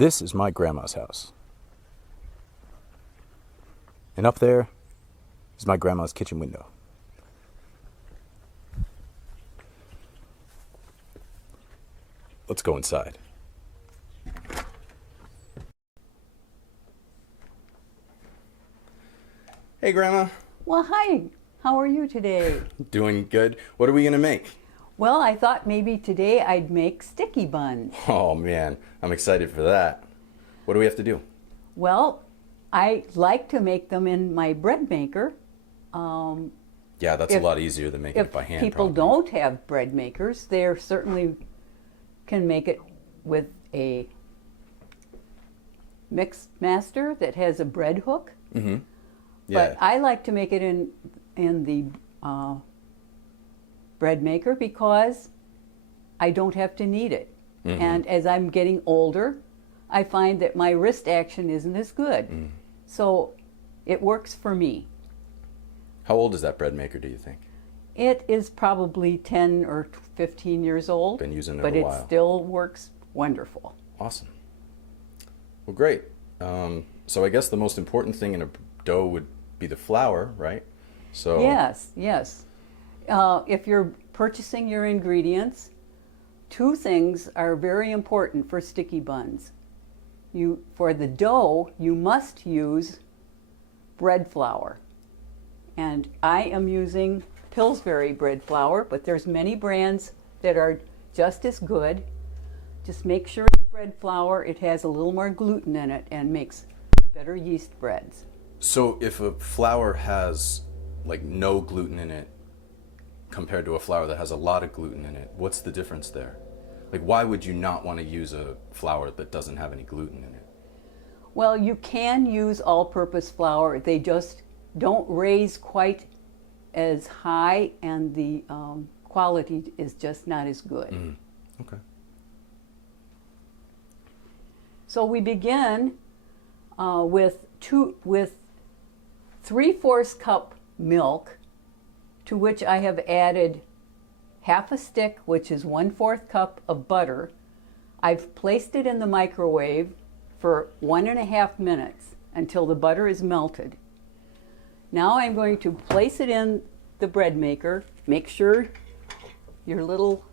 This is my grandma's house. And up there is my grandma's kitchen window. Let's go inside. Hey, Grandma. Well, hi. How are you today? Doing good. What are we gonna make? Well, I thought maybe today I'd make sticky buns. Oh man, I'm excited for that. What do we have to do? Well, I like to make them in my bread maker. Yeah, that's a lot easier than making it by hand. If people probably. don't have bread makers, they certainly can make it with a mix master that has a bread hook. Mm-hmm. But I like to make it in the bread maker because I don't have to knead it. Mm-hmm. And as I'm getting older, I find that my wrist action isn't as good. So it works for me. How old is that bread maker, do you think? It is probably 10 or 15 years old. Been using it but a while. It still works wonderful. Awesome. Well, great. So I guess the most important thing in a dough would be the flour, right? So Yes. If you're purchasing your ingredients, two things are very important for sticky buns. For the dough, you must use bread flour. And I am using Pillsbury bread flour, but there's many brands that are just as good. Just make sure it's bread flour. It has a little more gluten in it and makes better yeast breads. So if a flour has like no gluten in it compared to a flour that has a lot of gluten in it, what's the difference there? Like, why would you not want to use a flour that doesn't have any gluten in it? Well, you can use all-purpose flour. They just don't raise quite as high, and the quality is just not as good. Okay. So we begin with 3/4 cup milk, to which I have added half a stick, which is 1/4 cup of butter. I've placed it in the microwave for 1.5 minutes until the butter is melted. Now I'm going to place it in the bread maker. Make sure your little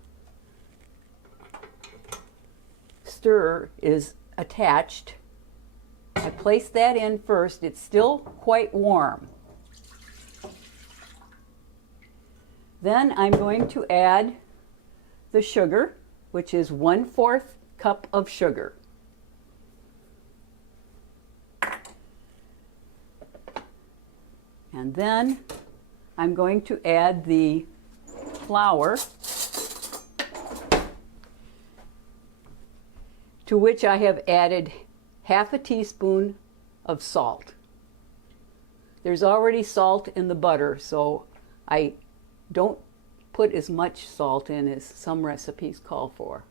stirrer is attached. I place that in first. It's still quite warm. Then I'm going to add the sugar, which is 1/4 cup of sugar. And then I'm going to add the flour, to which I have added half a teaspoon of salt. There's already salt in the butter, so I don't put as much salt in as some recipes call for.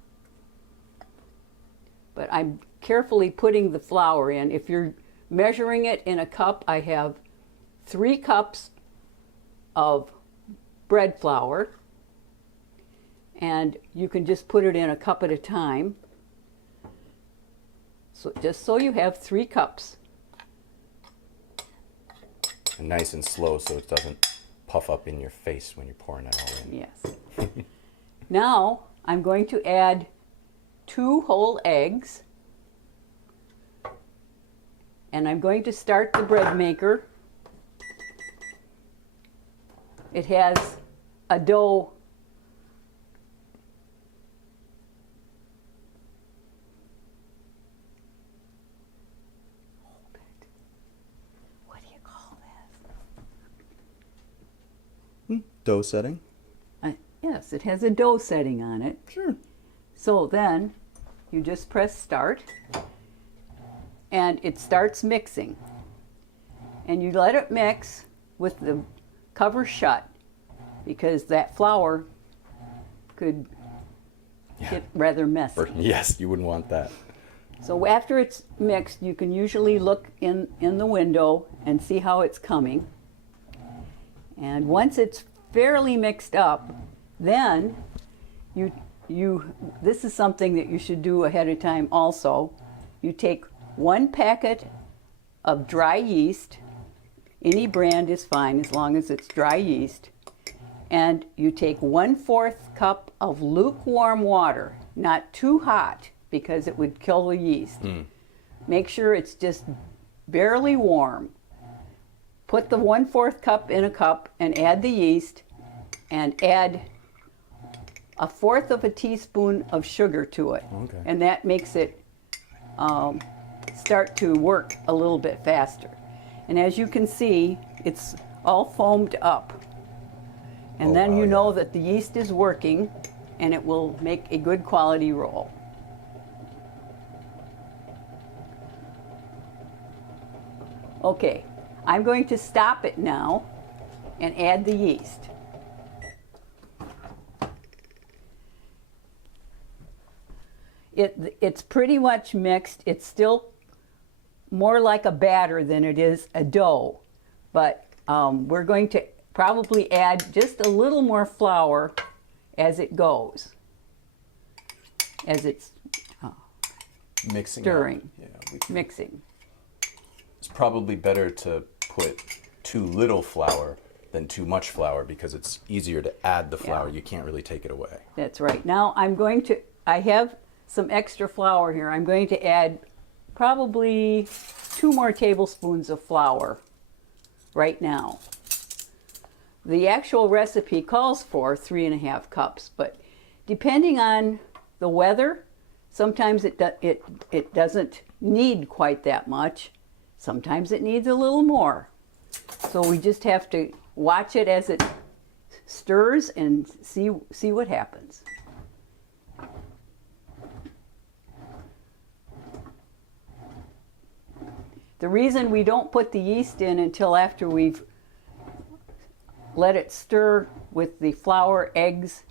But I'm carefully putting the flour in. If you're measuring it in a cup, I have 3 cups of bread flour, and you can just put it in a cup at a time. So just so you have 3 cups. And nice and slow so it doesn't puff up in your face when you're pouring it all in. Yes. Now I'm going to add 2 whole eggs, and I'm going to start the bread maker. It has a dough. Hold it. What do you call that? Dough setting? Yes, it has a dough setting on it. Sure. So then you just press start, and it starts mixing. And you let it mix with the cover shut, because that flour could get rather messy. Yes, you wouldn't want that. So after it's mixed, you can usually look in the window and see how it's coming. And once it's fairly mixed up, then this is something that you should do ahead of time also. you take 1 packet of dry yeast. Any brand is fine as long as it's dry yeast. And you take 1/4 cup of lukewarm water, not too hot because it would kill the yeast. Make sure it's just barely warm. Put the 1/4 cup in a cup and add the yeast and add 1/4 of a teaspoon of sugar to it. Okay. And that makes it start to work a little bit faster. And as you can see, it's all foamed up. And then wow, you know yeah. that the yeast is working and it will make a good quality roll. Okay, I'm going to stop it now and add the yeast. It's pretty much mixed. It's still more like a batter than it is a dough, but we're going to probably add just a little more flour as it goes, as it's Mixing stirring, up. Yeah, mixing. it's probably better to put too little flour than too much flour because it's easier to add the flour. Yeah. You can't really take it away. That's right. Now I have some extra flour here. I'm going to add probably 2 more tablespoons of flour right now. The actual recipe calls for 3.5 cups, but depending on the weather, sometimes it doesn't need quite that much. Sometimes it needs a little more. So we just have to watch it as it stirs and see what happens. The reason we don't put the yeast in until after we've let it stir with the flour, eggs,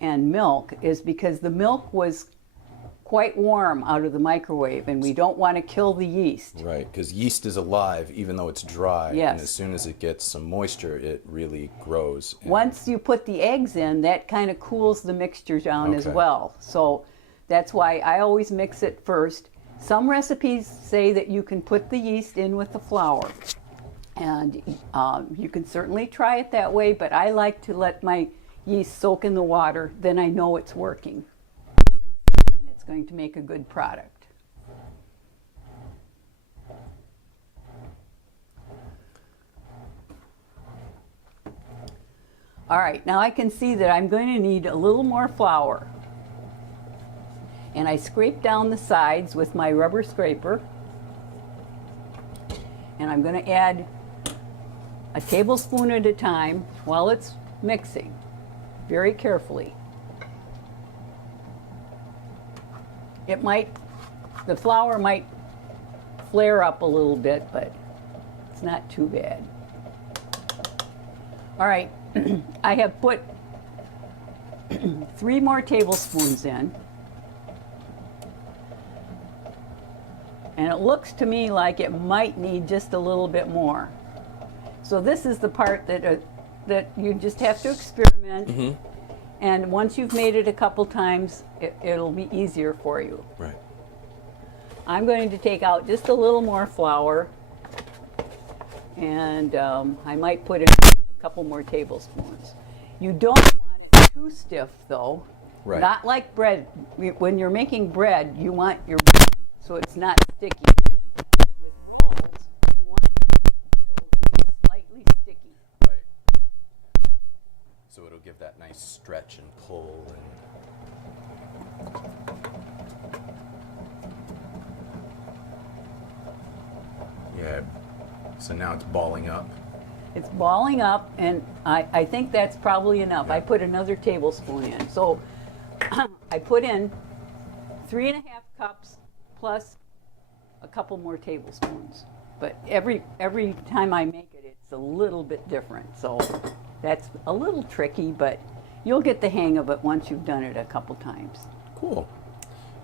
and milk is because the milk was quite warm out of the microwave and we don't want to kill the yeast. Right, because yeast is alive even though it's dry. Yes. And as soon as it gets some moisture, it really grows. And Once you put the eggs in, that kind of cools the mixture down as Okay. well. So that's why I always mix it first. Some recipes say that you can put the yeast in with the flour. And you can certainly try it that way, but I like to let my yeast soak in the water, then I know it's working. And it's going to make a good product. All right, now I can see that I'm going to need a little more flour. And I scrape down the sides with my rubber scraper. And I'm going to add a tablespoon at a time while it's mixing, very carefully. The flour might flare up a little bit, but it's not too bad. All right, I have put 3 more tablespoons in. And it looks to me like it might need just a little bit more. So this is the part that you just have to experiment. Mm-hmm. And once you've made it a couple times, it'll be easier for you. Right. I'm going to take out just a little more flour. And I might put in a couple more tablespoons. You don't want it too stiff though. Right. Not like bread. When you're making bread, you want your bread so it's not sticky. You want your dough to be slightly sticky. Right. So it'll give that nice stretch and pull. Yeah. So now it's balling up. It's balling up, and I think that's probably enough. I put another tablespoon in. So I put in 3.5 cups plus a couple more tablespoons. But every time I make it, it's a little bit different. So that's a little tricky, but you'll get the hang of it once you've done it a couple times. Cool.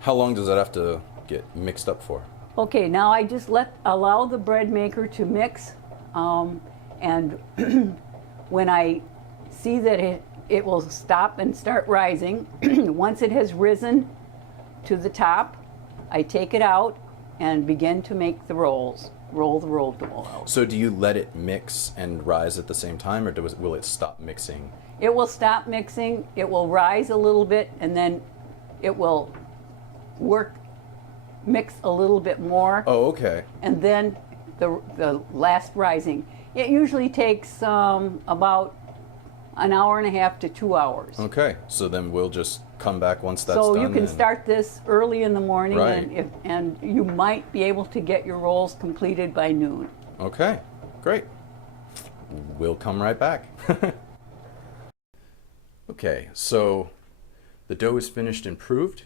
How long does that have to get mixed up for? Okay, now I just allow the bread maker to mix, and when I see that it will stop and start rising, once it has risen to the top, I take it out and begin to make the rolls. Roll the roll dough out. So do you let it mix and rise at the same time, or will it stop mixing? It will stop mixing, it will rise a little bit, and then it will mix a little bit more. Oh, okay. And then the last rising. It usually takes about an hour and a half to 2 hours. Okay, so then we'll just come back once that's done. So you can start this early in the morning, Right. and you might be able to get your rolls completed by noon. Okay, great. We'll come right back. Okay, so the dough is finished and proved,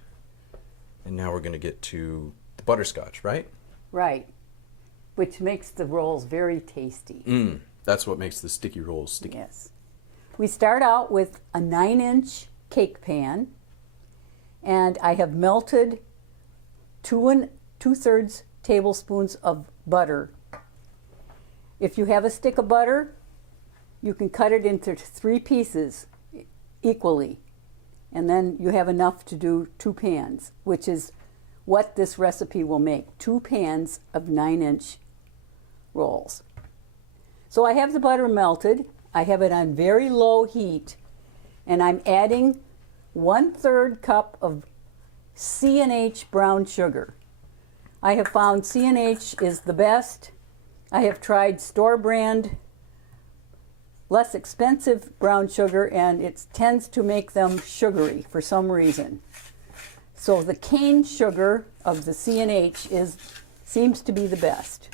and now we're going to get to the butterscotch, right? Right, which makes the rolls very tasty. That's what makes the sticky rolls sticky. Yes. We start out with a 9-inch cake pan, and I have melted 2 2/3 tablespoons of butter. If you have a stick of butter, you can cut it into 3 pieces equally, and then you have enough to do 2 pans, which is what this recipe will make, 2 pans of 9-inch rolls. So I have the butter melted. I have it on very low heat, and I'm adding 1/3 cup of C&H brown sugar. I have found C&H is the best. I have tried store brand, less expensive brown sugar, and it tends to make them sugary for some reason. So the cane sugar of the C&H seems to be the best.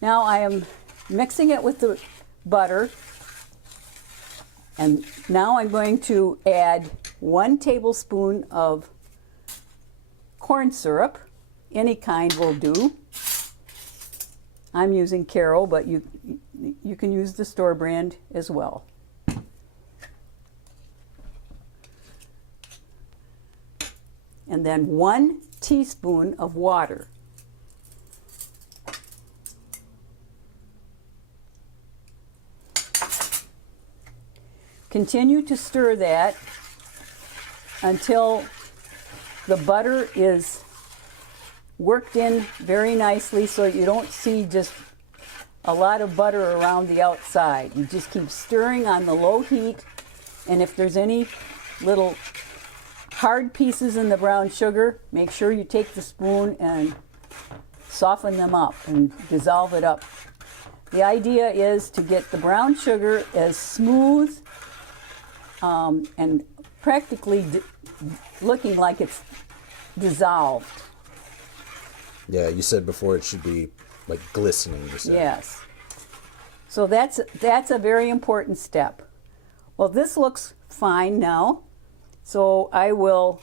Now I am mixing it with the butter, and now I'm going to add 1 tablespoon of corn syrup. Any kind will do. I'm using Caro, but you can use the store brand as well. And then 1 teaspoon of water. Continue to stir that until the butter is worked in very nicely, so you don't see just a lot of butter around the outside. You just keep stirring on the low heat, and if there's any little hard pieces in the brown sugar, make sure you take the spoon and soften them up and dissolve it up. The idea is to get the brown sugar as smooth and practically looking like it's dissolved. Yeah, you said before it should be like glistening. You said. Yes. So that's a very important step. Well, this looks fine now. So I will,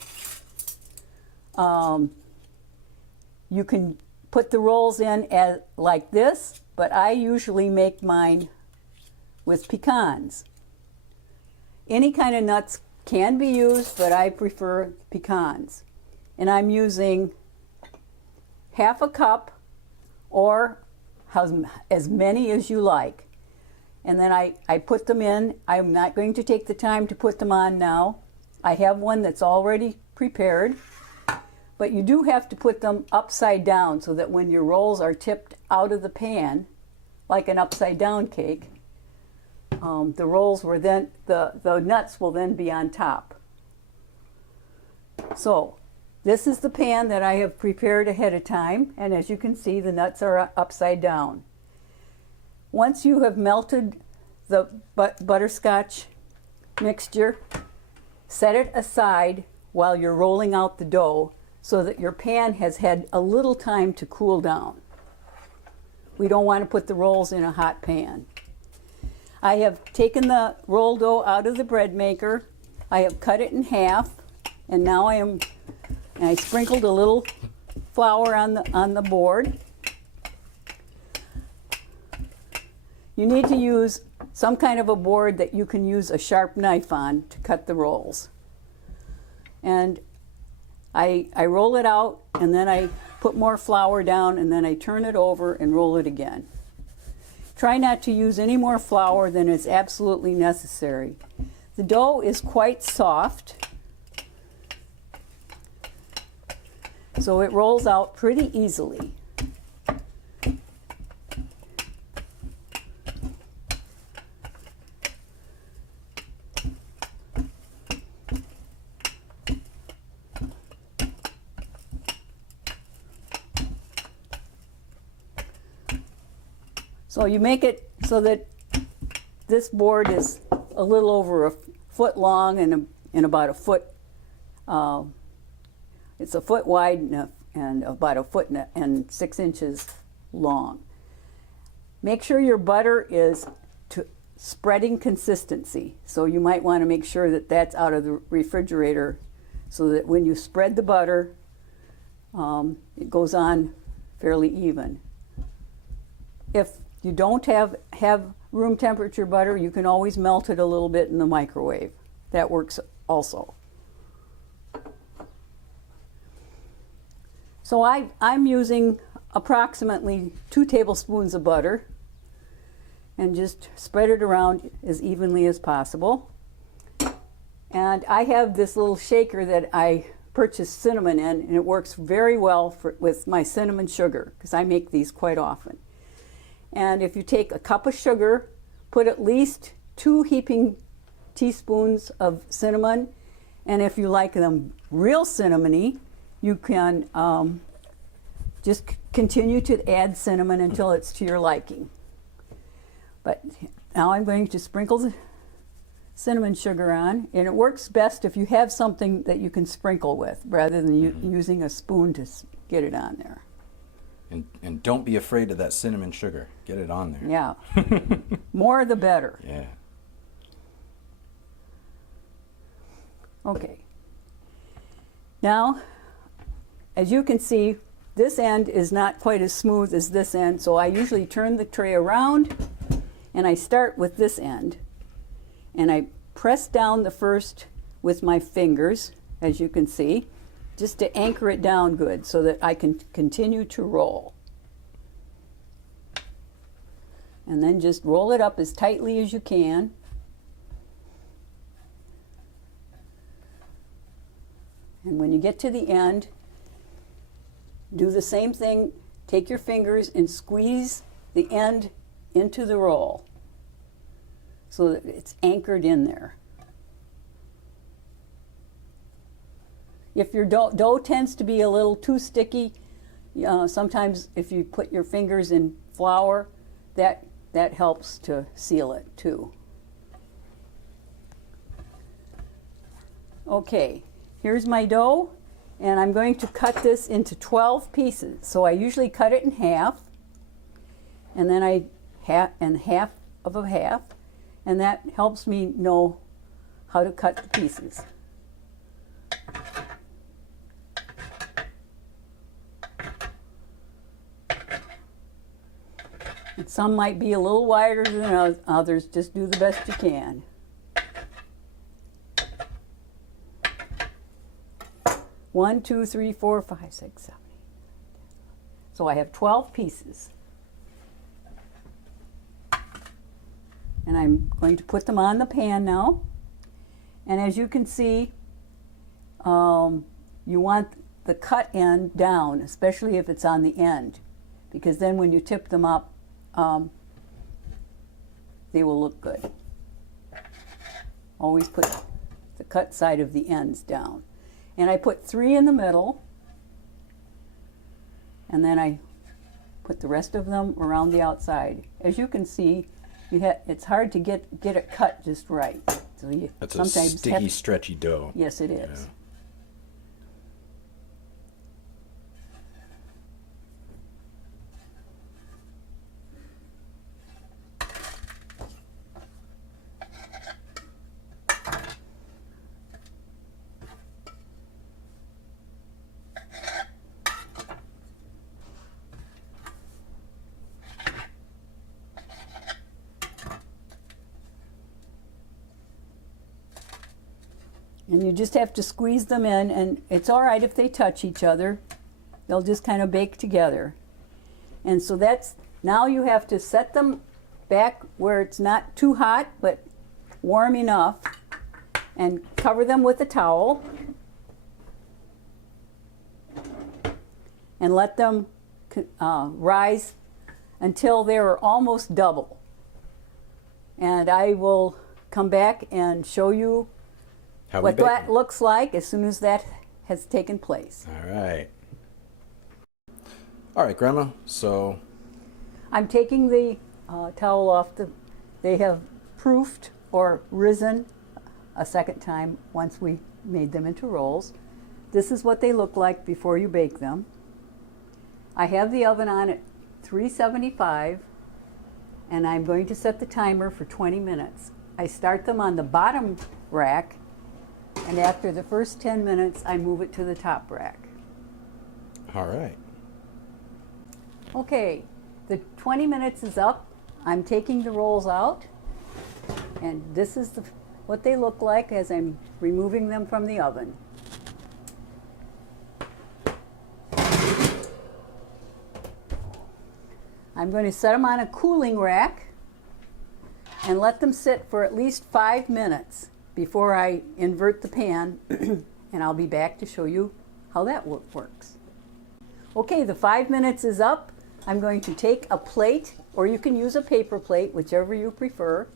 you can put the rolls in like this, but I usually make mine with pecans. Any kind of nuts can be used, but I prefer pecans. And I'm using half a cup or as many as you like. And then I put them in. I'm not going to take the time to put them on now. I have one that's already prepared, but you do have to put them upside down so that when your rolls are tipped out of the pan, like an upside down cake, the rolls were then, the nuts will then be on top. So this is the pan that I have prepared ahead of time, and as you can see, the nuts are upside down. Once you have melted the butterscotch mixture, set it aside while you're rolling out the dough so that your pan has had a little time to cool down. We don't want to put the rolls in a hot pan. I have taken the roll dough out of the bread maker. I have cut it in half, and now I sprinkled a little flour on the board. You need to use some kind of a board that you can use a sharp knife on to cut the rolls. And I roll it out, and then I put more flour down, and then I turn it over and roll it again. Try not to use any more flour than is absolutely necessary. The dough is quite soft, So it rolls out pretty easily. So you make it so that this board is a little over a foot long and about a foot, it's a foot wide and about a foot and 6 inches long. Make sure your butter is to spreading consistency. So you might want to make sure that that's out of the refrigerator so that when you spread the butter, it goes on fairly even. If you don't have room temperature butter, you can always melt it a little bit in the microwave. That works also. So I'm using approximately 2 tablespoons of butter and just spread it around as evenly as possible. And I have this little shaker that I purchased cinnamon in, and it works very well with my cinnamon sugar because I make these quite often. And if you take a cup of sugar, put at least 2 heaping teaspoons of cinnamon, and if you like them real cinnamony, you can just continue to add cinnamon until it's to your liking. But now I'm going to sprinkle the cinnamon sugar on, and it works best if you have something that you can sprinkle with rather than using a spoon to get it on there. And don't be afraid of that cinnamon sugar. Get it on there. Yeah. More the better. Yeah. Okay. Now, as you can see, this end is not quite as smooth as this end, so I usually turn the tray around and I start with this end. And I press down the first with my fingers, as you can see, just to anchor it down good so that I can continue to roll. And then just roll it up as tightly as you can. And when you get to the end, do the same thing. Take your fingers and squeeze the end into the roll so that it's anchored in there. If your dough tends to be a little too sticky, sometimes if you put your fingers in flour, that helps to seal it too. Okay, here's my dough, and I'm going to cut this into 12 pieces. So I usually cut it in half, and then half of a half, and that helps me know how to cut the pieces. And some might be a little wider than others. Just do the best you can. One, two, three, four, 5, 6, 7, 8, 9, 10. So I have 12 pieces. And I'm going to put them on the pan now. And as you can see, you want the cut end down, especially if it's on the end, because then when you tip them up, they will look good. Always put the cut side of the ends down. And I put 3 in the middle, and then I put the rest of them around the outside. As you can see, it's hard to get it cut just right. So you That's sometimes a sticky, stretchy dough. Yes, it is. Yeah. And you just have to squeeze them in, and it's all right if they touch each other. They'll just kind of bake together. And so now you have to set them back where it's not too hot, but warm enough, and cover them with a towel. and let them rise until they're almost double. And I will come back and show you How we what bake that them. looks like as soon as that has taken place. All right. All right, Grandma. So I'm taking the towel off. They have proofed or risen a second time once we made them into rolls. This is what they look like before you bake them. I have the oven on at 375, and I'm going to set the timer for 20 minutes. I start them on the bottom rack, and after the first 10 minutes, I move it to the top rack. all right. Okay, the 20 minutes is up. I'm taking the rolls out, and this is what they look like as I'm removing them from the oven. I'm going to set them on a cooling rack and let them sit for at least 5 minutes before I invert the pan, and I'll be back to show you how that works. Okay, the 5 minutes is up. I'm going to take a plate, or you can use a paper plate, whichever you prefer,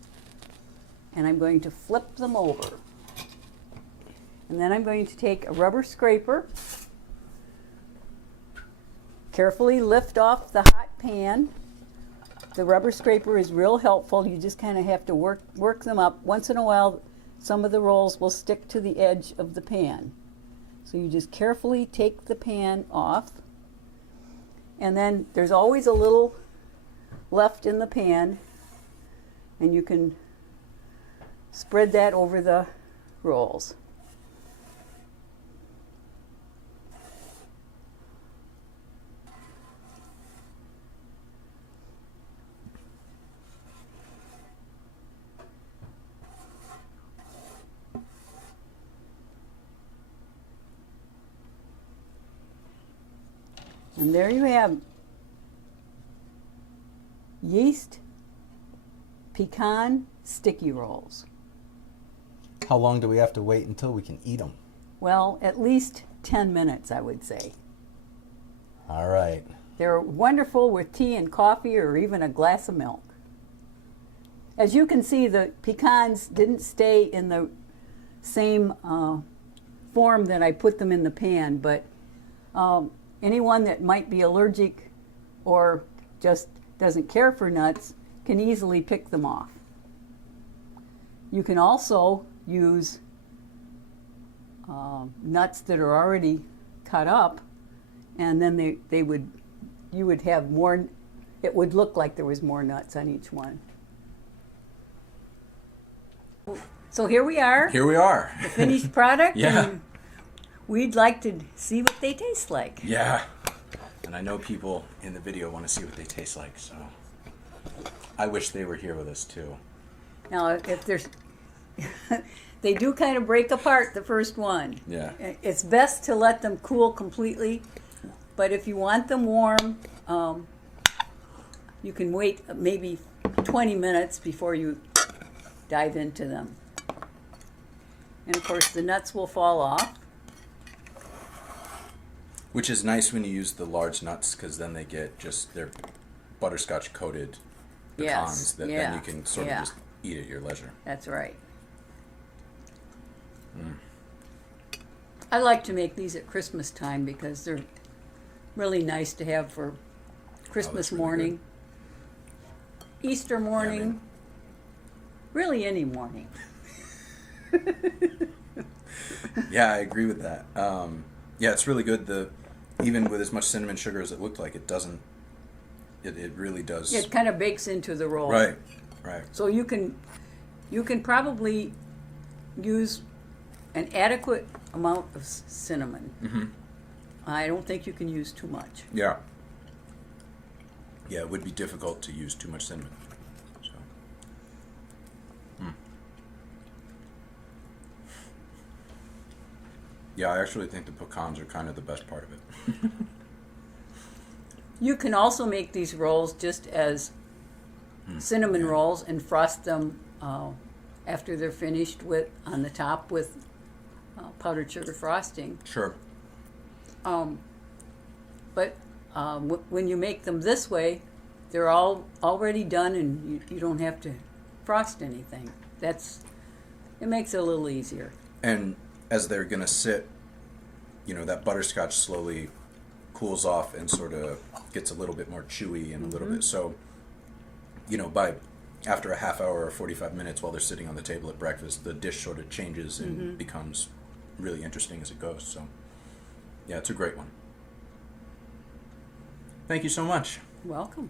and I'm going to flip them over. And then I'm going to take a rubber scraper, carefully lift off the hot pan. The rubber scraper is real helpful. You just kind of have to work them up. Once in a while, some of the rolls will stick to the edge of the pan. So you just carefully take the pan off. And then there's always a little left in the pan, and you can spread that over the rolls. And there you have yeast pecan sticky rolls. How long do we have to wait until we can eat them? Well, at least 10 minutes, I would say. All right. They're wonderful with tea and coffee or even a glass of milk. As you can see, the pecans didn't stay in the same form that I put them in the pan, but anyone that might be allergic or just doesn't care for nuts can easily pick them off. You can also use nuts that are already cut up, and then you would have more. It would look like there was more nuts on each one. So here we are. Here we are. The finished product. Yeah. And we'd like to see what they taste like. Yeah. And I know people in the video want to see what they taste like, so I wish they were here with us too. Now, if there's, they do kind of break apart the first one. Yeah. It's best to let them cool completely, but if you want them warm, you can wait maybe 20 minutes before you dive into them. And of course, the nuts will fall off. Which is nice when you use the large nuts, because then they get they're butterscotch coated pecans that then you can sort of just eat at your leisure. That's right. I like to make these at Christmas time because they're really nice to have for Christmas really morning, Easter morning, Yeah, really any morning. Yeah, I agree with that. Yeah, it's really good. Even with as much cinnamon sugar as it looked like, it doesn't. It really does. It kind of bakes into the roll. Right. So you can probably use an adequate amount of cinnamon. Mm-hmm. I don't think you can use too much. Yeah. Yeah, it would be difficult to use too much cinnamon. So. Yeah, I actually think the pecans are kind of the best part of it. You can also make these rolls just as cinnamon rolls and frost them after they're finished on the top with powdered sugar frosting. Sure. But when you make them this way, they're all already done, and you don't have to frost anything. It makes it a little easier. And as they're going to sit, that butterscotch slowly cools off and sort of gets a little bit more chewy and a little bit. So, by after a half hour or 45 minutes while they're sitting on the table at breakfast, the dish sort of changes and becomes really interesting as it goes. So, yeah, it's a great one. Thank you so much. Welcome.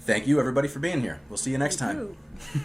Thank you, everybody, for being here. We'll see you next Thank time. you.